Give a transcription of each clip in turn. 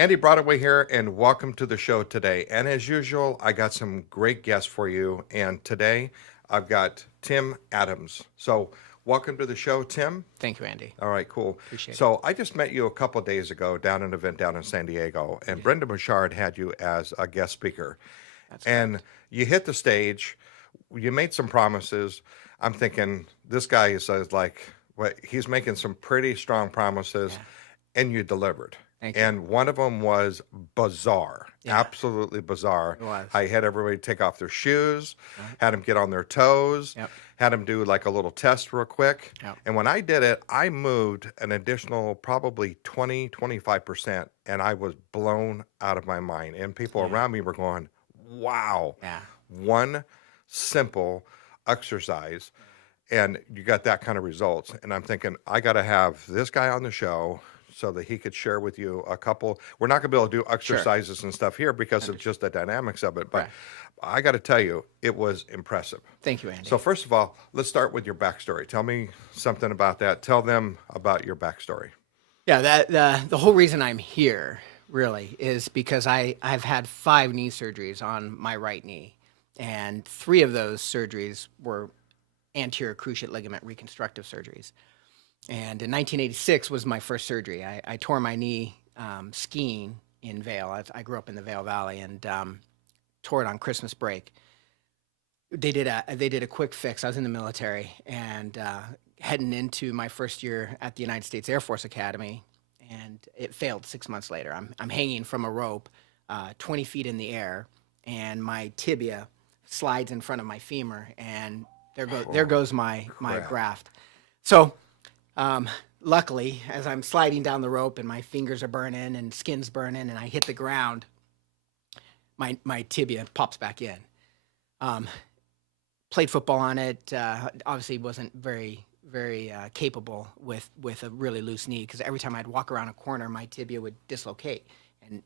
Andy Broadway here, and welcome to the show today. And as usual, I got some great guests for you. And today, I've got Tim Adams. So, welcome to the show, Tim. Thank you, Andy. All right, cool. Appreciate it. So, I just met you a couple days ago down at an event down in San Diego, and Yeah, Brenda Bouchard had you as a guest speaker. that's And correct. you hit the stage, you made some promises. I'm thinking, this guy is like, what, he's making some pretty strong promises, Yeah, and you delivered. thank you. And one of them was bizarre, Yeah, absolutely bizarre. it was. I had everybody take off their shoes, Right. had them get on their toes, Yep. had them do like a little test real quick. Yep. And when I did it, I moved an additional probably 20, 25%, and I was blown out of my mind. And people Yeah. around me were going, wow, Yeah. one simple exercise and you got that kind of results. And I'm thinking, I got to have this guy on the show so that he could share with you a couple. We're not going to be able to do Sure. exercises and stuff here because of Understood. just the dynamics of it. But Correct. I got to tell you, it was impressive. Thank you, Andy. So, first of all, let's start with your backstory. Tell me something about that. Tell them about your backstory. Yeah, that the whole reason I'm here really is because I've had 5 knee surgeries on my right knee, and 3 of those surgeries were anterior cruciate ligament reconstructive surgeries. And in 1986 was my first surgery. I tore my knee skiing in Vail. I grew up in the Vail Valley and tore it on Christmas break. They did a quick fix. I was in the military and heading into my first year at the United States Air Force Academy, and it failed 6 months later. I'm hanging from a rope, 20 feet in the air, and my tibia slides in front of my femur, and there goes my Crap. graft. So luckily, as I'm sliding down the rope and my fingers are burning and skin's burning, and I hit the ground, my tibia pops back in. Um, Played football on it. Obviously, wasn't very capable with a really loose knee because every time I'd walk around a corner, my tibia would dislocate,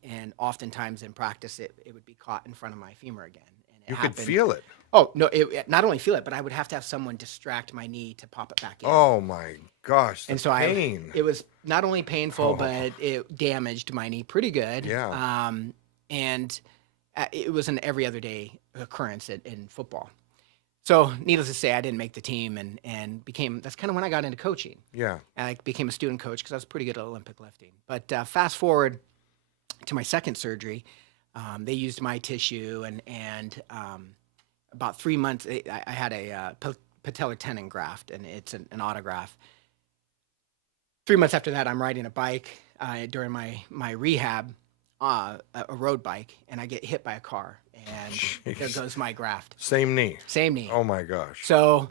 and oftentimes in practice, it would be caught in front of my femur again, and it You could happened. feel it. Oh no! Not only feel it, but I would have to have someone distract my knee to pop it back in. Oh my gosh, the And so pain. it was not only painful, Oh, but it damaged my knee pretty good. yeah. And it was an every other day occurrence in football. So, needless to say, I didn't make the team and became, that's kind of when I got into coaching. Yeah. And I became a student coach because I was pretty good at Olympic lifting. But fast forward to my second surgery, they used my tissue and about 3 months, I had a patellar tendon graft, and it's an autograft. 3 months after that, I'm riding a bike during my rehab, a road bike, and I get hit by a car, and there Jeez. goes my graft. Same knee. Same knee. Oh my gosh. So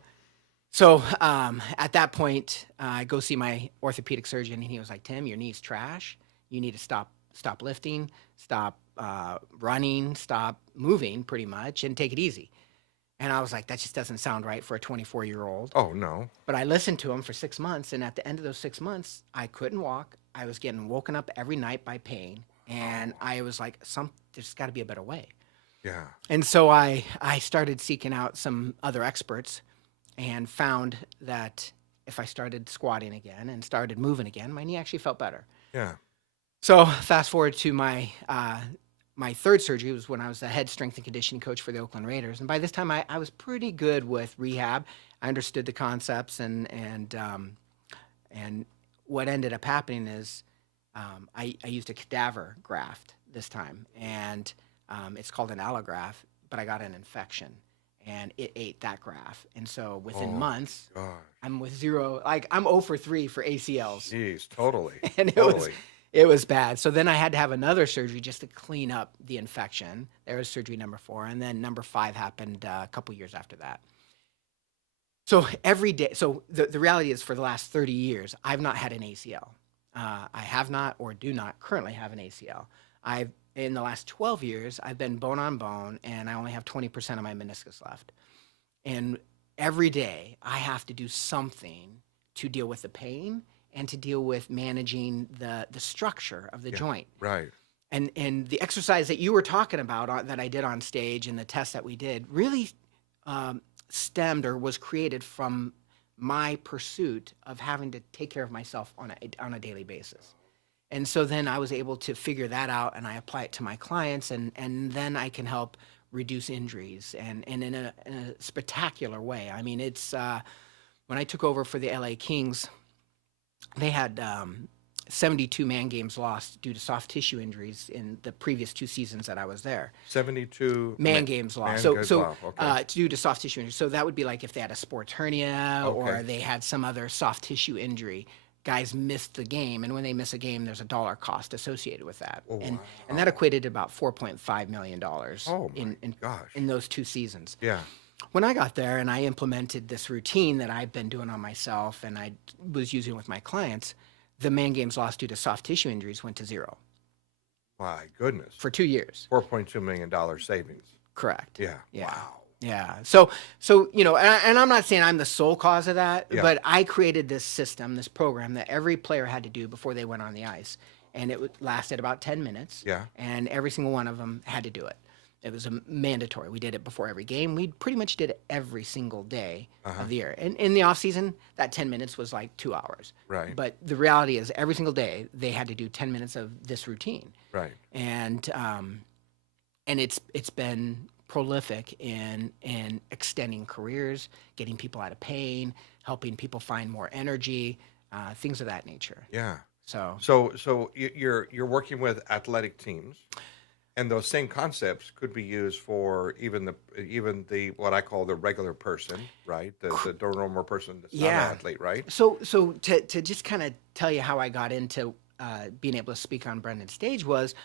at that point, I go see my orthopedic surgeon, and he was like, "Tim, your knee's trash. You need to stop lifting, stop running, stop moving, pretty much, and take it easy." And I was like, "That just doesn't sound right for a 24-year-old." Oh no. But I listened to him for 6 months, and at the end of those 6 months, I couldn't walk. I was getting woken up every night by pain, and I was like, there's got to be a better way. Yeah. And so I started seeking out some other experts and found that if I started squatting again and started moving again, my knee actually felt better. Yeah. So fast forward to my third surgery was when I was the head strength and conditioning coach for the Oakland Raiders. And by this time, I was pretty good with rehab. I understood the concepts, and what ended up happening is I used a cadaver graft this time, and it's called an allograft, but I got an infection, and it ate that graft. And so within Oh months, gosh. I'm with zero, like I'm 0 for 3 for ACLs, Jeez. Totally. and Totally. it was bad. So then I had to have another surgery just to clean up the infection. There was surgery number 4, and then number 5 happened a couple years after that. So every day, so the reality is for the last 30 years, I've not had an ACL. I have not or do not currently have an ACL. In the last 12 years, I've been bone on bone, and I only have 20% of my meniscus left. And every day, I have to do something to deal with the pain and to deal with managing the structure of the Yeah. joint. Right. And the exercise that you were talking about that I did on stage and the test that we did really stemmed or was created from my pursuit of having to take care of myself on a daily basis. And so then I was able to figure that out, and I apply it to my clients, and then I can help reduce injuries, and in a spectacular way. I mean, it's when I took over for the LA Kings, they had 72 man games lost due to soft tissue injuries in the previous 2 seasons that I was there. 72 Man games man lost. games lost. Okay. Due to soft tissue injury. So that would be like if they had a sports hernia or Okay. they had some other soft tissue injury. Guys missed the game, and when they miss a game, there's a dollar cost associated with that, Oh, and that equated to about $4.5 million Oh my in gosh. in those 2 seasons. Yeah. When I got there and I implemented this routine that I've been doing on myself and I was using with my clients, the man games lost due to soft tissue injuries went to zero My goodness. for 2 years. $4.2 million savings. Correct. Yeah. Yeah. Wow. Yeah. So and I'm not saying I'm the sole cause of that, Yeah. but I created this system, this program that every player had to do before they went on the ice. And lasted about 10 minutes. Yeah. And every single one of them had to do it. It was a mandatory. We did it before every game. We pretty much did it every single day of the year. And in the off season, that 10 minutes was like 2 hours. Right. But the reality is, every single day they had to do 10 minutes of this routine. Right. And it's been prolific in extending careers, getting people out of pain, helping people find more energy, things of that nature. Yeah. So So you're working with athletic teams, and those same concepts could be used for even the what I call the regular person, right? The normal person, the Yeah. athlete, right? So to just kind of tell you how I got into being able to speak on Brendan's stage was,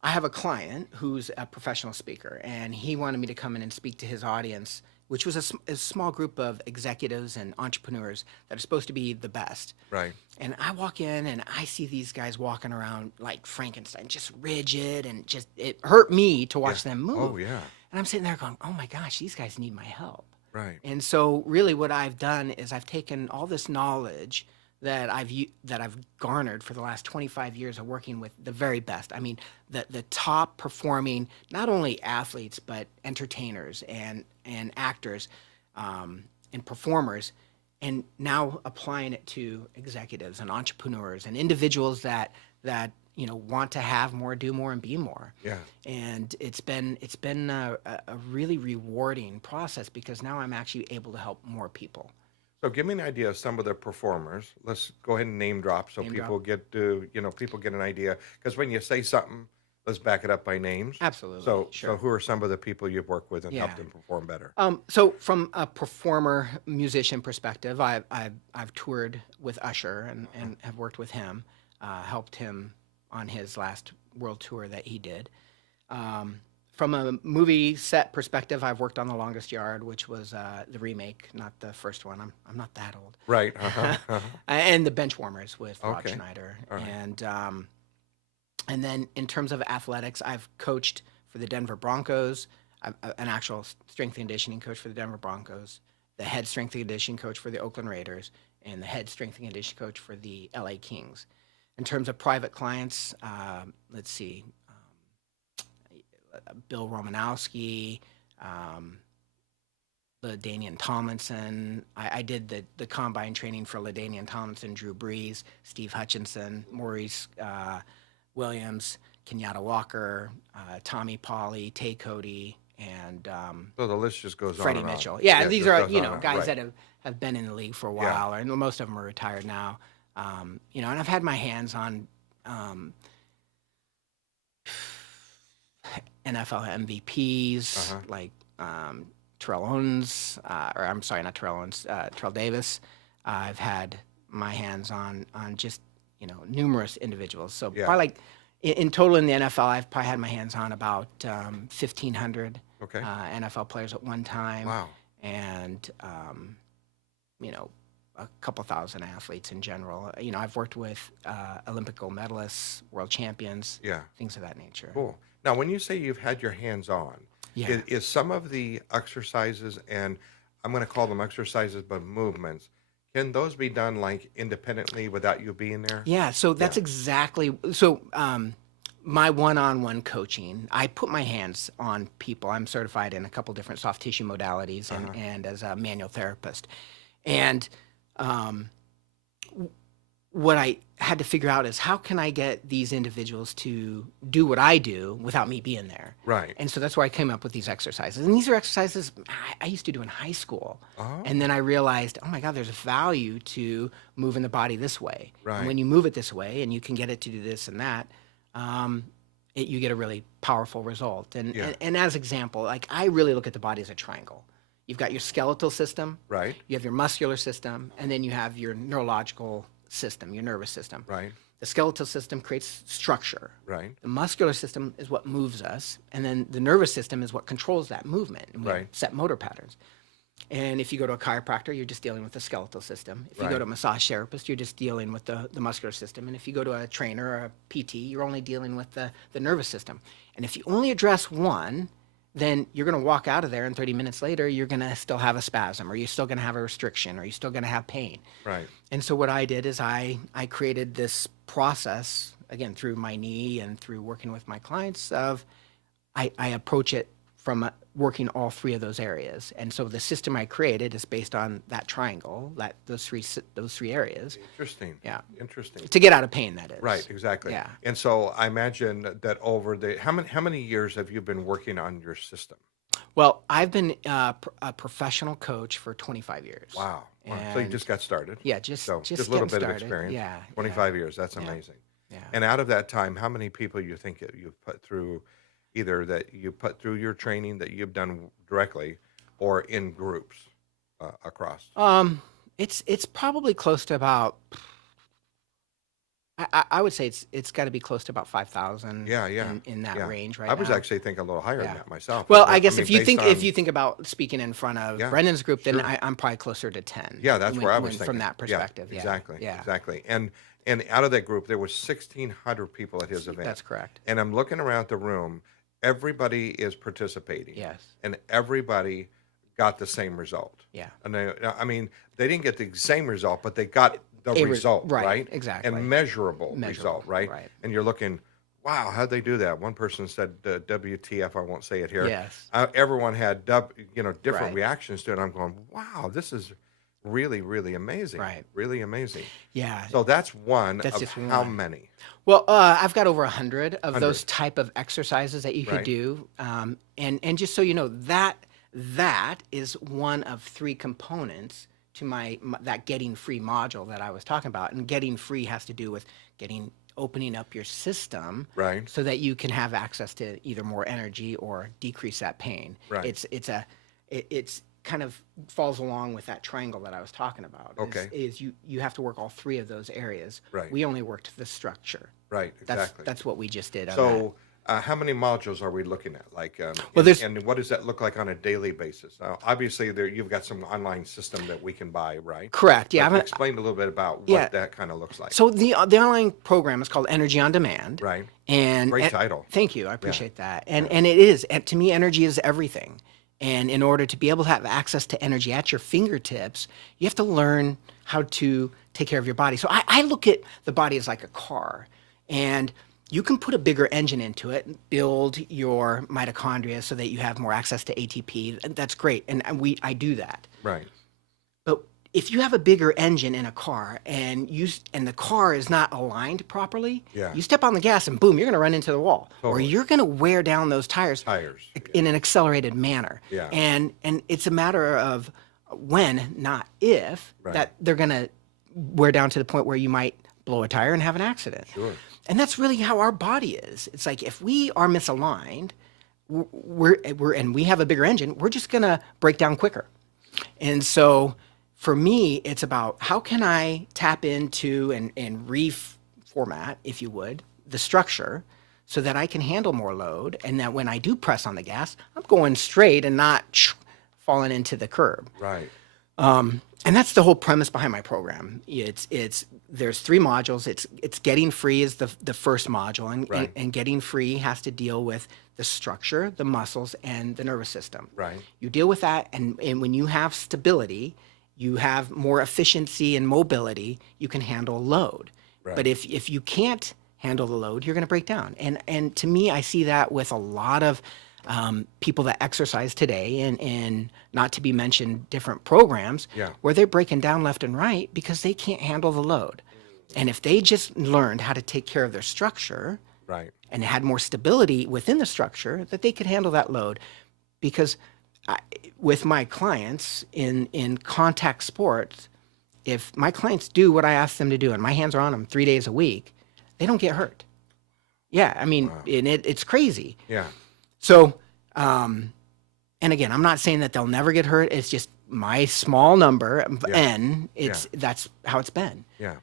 I have a client who's a professional speaker, and he wanted me to come in and speak to his audience, which was a small group of executives and entrepreneurs that are supposed to be the best. Right. And I walk in and I see these guys walking around like Frankenstein, just rigid, and just it hurt me to watch them move. Oh yeah. And I'm sitting there going, "Oh my gosh, these guys need my help." Right. And so really what I've done is I've taken all this knowledge that I've garnered for the last 25 years of working with the very best. I mean, the top performing, not only athletes, but entertainers and actors and performers, and now applying it to executives and entrepreneurs and individuals that want to have more, do more, and be more. Yeah. And it's been a really rewarding process, because now I'm actually able to help more people. So give me an idea of some of the performers. Let's go ahead and name drop so Name people get to people get an idea. Because when you say something, let's back it up by names. Absolutely. So Sure. who are some of the people you've worked with and Yeah. helped them perform better? So from a performer musician perspective, I've toured with Usher and have worked with him, helped him on his last world tour that he did. From a movie set perspective, I've worked on The Longest Yard, which was the remake, not the first one. I'm not that old. Right. Uh-huh. Uh-huh. And The Benchwarmers with Rob Okay. Schneider. All right. And then in terms of athletics, I've coached for the Denver Broncos. I'm an actual strength and conditioning coach for the Denver Broncos, the head strength and conditioning coach for the Oakland Raiders, and the head strength and conditioning coach for the LA Kings. In terms of private clients, let's see, Bill Romanowski, LaDainian Tomlinson. I did the combine training for LaDainian Tomlinson, Drew Brees, Steve Hutchinson, Maurice Williams, Kenyatta Walker, Tommy Pauly, Cody, and So the list just goes Freddie on and Mitchell. on. Yeah, it these just are goes on and on. guys Right. that have been in the league for a Yeah. while, and most of them are retired now. And I've had my hands on NFL MVPs like Terrell Owens, or I'm sorry, not Terrell Owens, Terrell Davis. I've had my hands on just numerous individuals. So Yeah. probably like in total in the NFL, I've probably had my hands on about 1,500 Okay. NFL players at one time, Wow. and a couple thousand athletes in general. I've worked with Olympic gold medalists, world champions, Yeah. things of that nature. Cool. Now, when you say you've had your hands on, Yeah. is some of the exercises, and I'm going to call them exercises, but movements, can those be done like independently without you being there? Yeah, so that's exactly so. My one-on-one coaching, I put my hands on people. I'm certified in a couple different soft tissue modalities and as a manual therapist. And what I had to figure out is how can I get these individuals to do what I do without me being there? Right. And so that's where I came up with these exercises. And these are exercises I used to do in high school. Oh, And then I realized, oh my God, there's a value to moving the body this way. right. And when you move it this way and you can get it to do this and that, you get a really powerful result. Yeah. And as example, like I really look at the body as a triangle. You've got your skeletal system, Right. you have your muscular system, and then you have your neurological system, your nervous system. Right. The skeletal system creates structure. Right. The muscular system is what moves us, and then the nervous system is what controls that movement. And we have Right. set motor patterns. And if you go to a chiropractor, you're just dealing with the skeletal system. If you Right. go to a massage therapist, you're just dealing with the muscular system. And if you go to a trainer or a PT, you're only dealing with the nervous system. And if you only address one, then you're going to walk out of there and 30 minutes later, you're going to still have a spasm, or you're still going to have a restriction, or you're still going to have pain. Right. And so what I did is I created this process, again, through my knee and through working with my clients of I approach it from working all three of those areas. And so the system I created is based on that triangle, those three areas. Interesting. Yeah. Interesting. To get out of pain, that is. Right, exactly. Yeah. And so I imagine that over how many years have you been working on your system? Well, I've been a professional coach for 25 years. Wow. Wow. So you And just got started. yeah, just So just just a little getting bit of started. experience. Yeah. 25 years. That's Yeah. amazing. Yeah. And out of that time, how many people you think you've put through either that you put through your training that you've done directly or in groups across? It's probably close to about. I would say it's got to be close to about 5,000. Yeah, yeah. In that Yeah. range right I was now. actually thinking a little higher than Yeah. that myself. Well, But, I guess mean, if you based think on- about speaking in front of Yeah, Brendan's group, then sure. I'm probably closer to 10. Yeah, that's where I was thinking. From that perspective. Yeah, Yeah, exactly, Yeah, exactly. And out of that group, there was 1,600 people at his event. that's correct. And I'm looking around the room. Everybody is participating. Yes. And everybody got the same result. Yeah. And I mean, they didn't get the same result, but they got the result, right, right? exactly. And measurable Measurable, result, right? right. And you're looking, wow, how'd they do that? One person said WTF, I won't say it here. Yes. Everyone had, different Right. reactions to it. I'm going, wow, this is really, really amazing. Right. Really amazing. Yeah. So that's one That's of just how one. many? Well, I've got over 100 of 100. those type of exercises that you could Right. do. And just so you know, that is one of three components to that getting free module that I was talking about. And getting free has to do with opening up your system Right. so that you can have access to either more energy or decrease that pain. Right. It's kind of falls along with that triangle that I was talking about. Okay. Is you have to work all three of those areas. Right. We only worked the structure. Right, exactly. That's what we just did. On that. So, how many modules are we looking at? Like, Well, there's- and what does that look like on a daily basis? Now, obviously, you've got some online system that we can buy, right? Correct. Yeah. But explain a little bit about what Yeah. that kind of looks like. So the online program is called Energy on Demand. Right. And Great title. Thank you. I appreciate that. And it is. And to me, energy is everything. And in order to be able to have access to energy at your fingertips, you have to learn how to take care of your body. So I look at the body as like a car, and you can put a bigger engine into it, build your mitochondria so that you have more access to ATP. That's great, and I do that. Right. But if you have a bigger engine in a car and the car is not aligned properly, Yeah. you step on the gas and boom, you're going to run into the wall, or Totally. you're going to wear down those tires Tires. in an accelerated manner. Yeah. And it's a matter of when, not if, Right. that they're going to wear down to the point where you might blow a tire and have an accident. Sure. And that's really how our body is. It's like if we are misaligned, and we have a bigger engine, we're just going to break down quicker. And so for me, it's about how can I tap into and reformat, if you would, the structure so that I can handle more load, and that when I do press on the gas, I'm going straight and not falling into the curb. Right. And that's the whole premise behind my program. There's three modules. It's getting free is the first module, and, Right. and getting free has to deal with the structure, the muscles, and the nervous system. Right. You deal with that, and when you have stability, you have more efficiency and mobility. You can handle load. Right. But if you can't handle the load, you're going to break down. And to me, I see that with a lot of people that exercise today, and not to be mentioned different programs Yeah. where they're breaking down left and right because they can't handle the load. And if they just learned how to take care of their structure Right. and had more stability within the structure, that they could handle that load. Because with my clients in contact sports, if my clients do what I ask them to do and my hands are on them 3 days a week, they don't get hurt. Yeah, I mean, Wow. and it's crazy. Yeah. So, and again, I'm not saying that they'll never get hurt. It's just my small number, Yeah. N, that's how it's been. Yeah.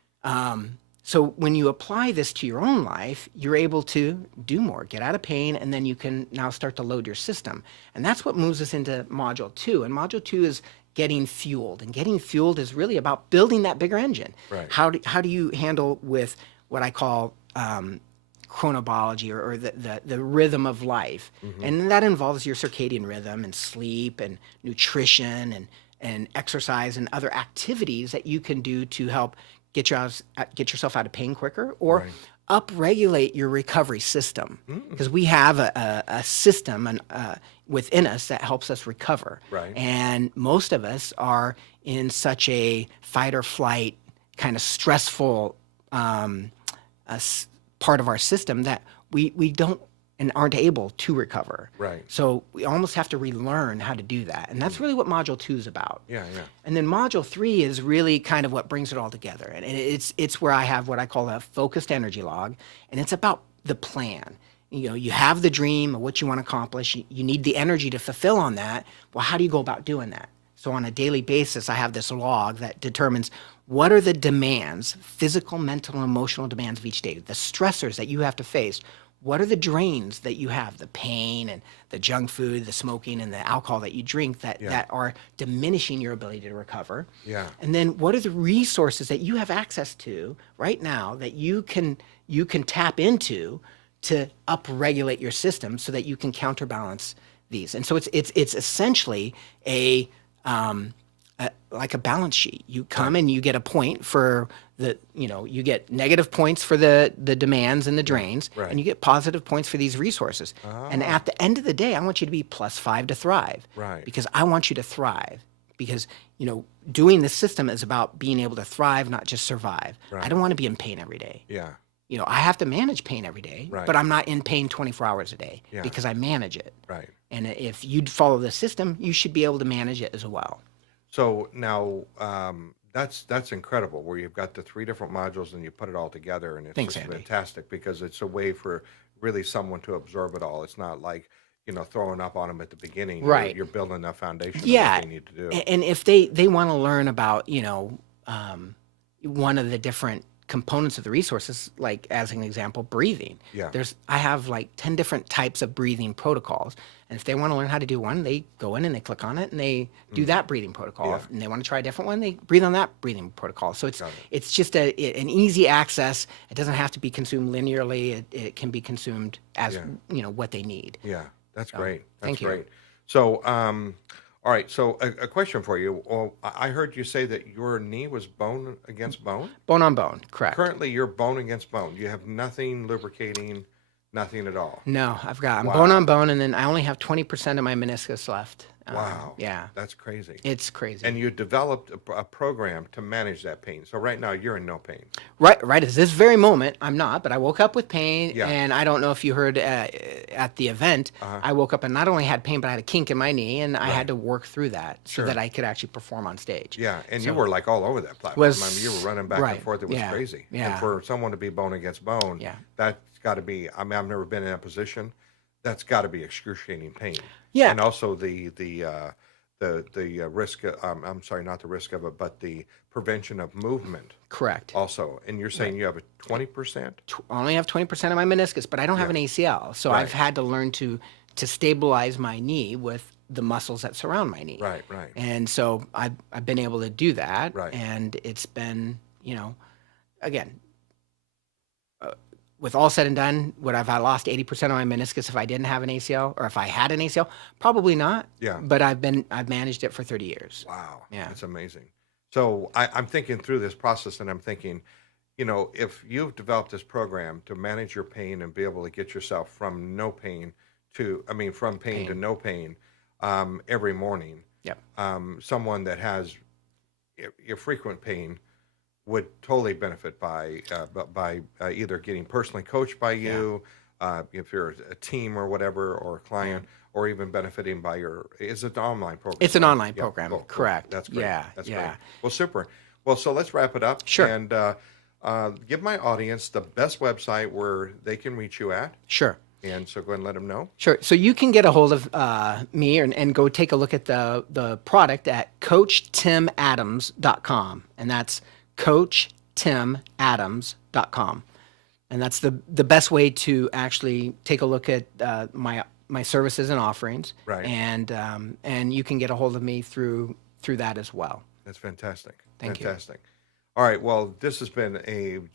So when you apply this to your own life, you're able to do more, get out of pain, and then you can now start to load your system. And that's what moves us into module 2. And module 2 is getting fueled. And getting fueled is really about building that bigger engine. Right. How do you handle with what I call chronobiology or the rhythm of life? And that involves your circadian rhythm and sleep and nutrition and exercise and other activities that you can do to help get yourself out of pain quicker or Right. upregulate your recovery system. Because we have a system within us that helps us recover. Right. And most of us are in such a fight or flight kind of stressful part of our system that we don't and aren't able to recover. Right. So we almost have to relearn how to do that. And that's really what module 2 is about. Yeah. Yeah. And then module 3 is really kind of what brings it all together. And it's where I have what I call a focused energy log. And it's about the plan. You know, you have the dream of what you want to accomplish. You need the energy to fulfill on that. Well, how do you go about doing that? So on a daily basis, I have this log that determines what are the demands, physical, mental, and emotional demands of each day, the stressors that you have to face. What are the drains that you have, the pain and the junk food, the smoking and the alcohol that you drink that are diminishing your ability to recover? Yeah. And then what are the resources that you have access to right now that you can tap into to upregulate your system so that you can counterbalance these? And so it's essentially like a balance sheet. You come and you get a point for you get negative points for the demands and the drains, Right. and you get positive points for these resources. And at the end of the day, I want you to be +5 to thrive. Right. Because I want you to thrive. Because, doing this system is about being able to thrive, not just survive. Right. I don't want to be in pain every day. Yeah. I have to manage pain every day, Right. but I'm not in pain 24 hours a day Yeah. because I manage it. Right. And if you follow the system, you should be able to manage it as well. So now that's incredible where you've got the 3 different modules and you put it all together, and it's Thanks, just Andy. fantastic because it's a way for really someone to absorb it all. It's not like, throwing up on them at the beginning. Right. You're building that foundation of Yeah. what they need to do. And if they want to learn about, one of the different components of the resources, like as an example, breathing. Yeah. I have like 10 different types of breathing protocols. And if they want to learn how to do one, they go in and they click on it and they do that breathing protocol. Yeah. If they want to try a different one, they breathe on that breathing protocol. So Got it. it's just an easy access. It doesn't have to be consumed linearly. It can be consumed as, what they need. Yeah, that's great. That's thank you. great. So, all right. So, a question for you. Well, I heard you say that your knee was bone against bone. Bone on bone, correct. Currently, you're bone against bone. You have nothing lubricating, nothing at all. No, I'm Wow. bone on bone, and then I only have 20% of my meniscus left. Wow. Yeah, That's crazy. it's crazy. And you developed a program to manage that pain. So right now you're in no pain. Right at this very moment, I'm not, but I woke up with pain, Yeah. and I don't know if you heard at the event, I woke up and not only had pain, but I had a kink in my knee, and I had to work through that Sure. so that I could actually perform on stage. Yeah, and you So- were like all over that platform. Was- I mean, you were running back right, and forth. It was yeah, crazy. And yeah. for someone to be bone against bone, Yeah. that's got to be. I mean, I've never been in that position. That's got to be excruciating pain. Yeah. and also the risk. I'm sorry, not the risk of it, but the prevention of movement Correct. also. And you're saying you have a 20%. I only have 20% of my meniscus, but I don't have an ACL, so Right. I've had to learn to stabilize my knee with the muscles that surround my knee. Right, right. And so I've been able to do that. Right. And it's been, again, with all said and done, would have I lost 80% of my meniscus if I didn't have an ACL, or if I had an ACL? Probably not. Yeah. But I've managed it for 30 years. Wow. Yeah. That's amazing. So I'm thinking through this process and I'm thinking, if you've developed this program to manage your pain and be able to get yourself from no pain from pain to no pain every morning, Yep. someone that has frequent pain, would totally benefit by either getting personally coached by Yeah. you, if you're a team or whatever, or a Yeah. client, or even benefiting by your. Is it an online program, It's an right? online Yeah, program, cool, cool. correct? That's great. Yeah, That's great. yeah. Well, super. Well, so let's wrap it up Sure, and give my audience the best website where they can reach you at. sure. And so go ahead and let them know. Sure. So you can get a hold of me and go take a look at the product at coachtimadams.com. And that's coachtimadams.com. And that's the best way to actually take a look at my services and offerings. Right. And you can get a hold of me through that as well. That's fantastic. Thank you. Fantastic. All right. Well, this has been an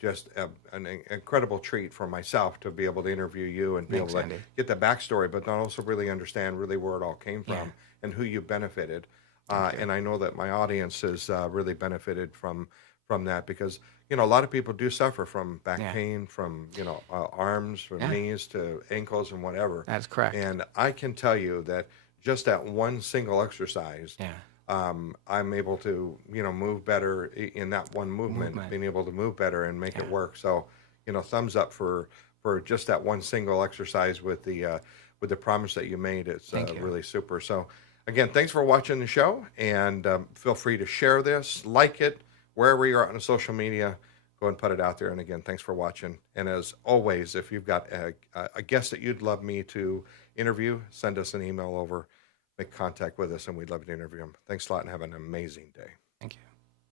incredible treat for myself to be able to interview you and be Thanks, able to Andy. get the backstory, but then also really understand really where it all came from Yeah. and who you benefited. Thank you. And I know that my audience has really benefited from that because a lot of people do suffer from back Yeah. pain, from arms, from Yeah. knees to ankles and whatever. That's correct. And I can tell you that just that one single exercise. Yeah. I'm able to, move better in that one movement, being able to move better and make it work. So, thumbs up for just that one single exercise with the promise that you made. It's Thank you. really super. So, again, thanks for watching the show, and feel free to share this, like it wherever you're on social media. Go and put it out there. And again, thanks for watching. And as always, if you've got a guest that you'd love me to interview, send us an email over. Make contact with us, and we'd love to interview them. Thanks a lot, and have an amazing day. Thank you.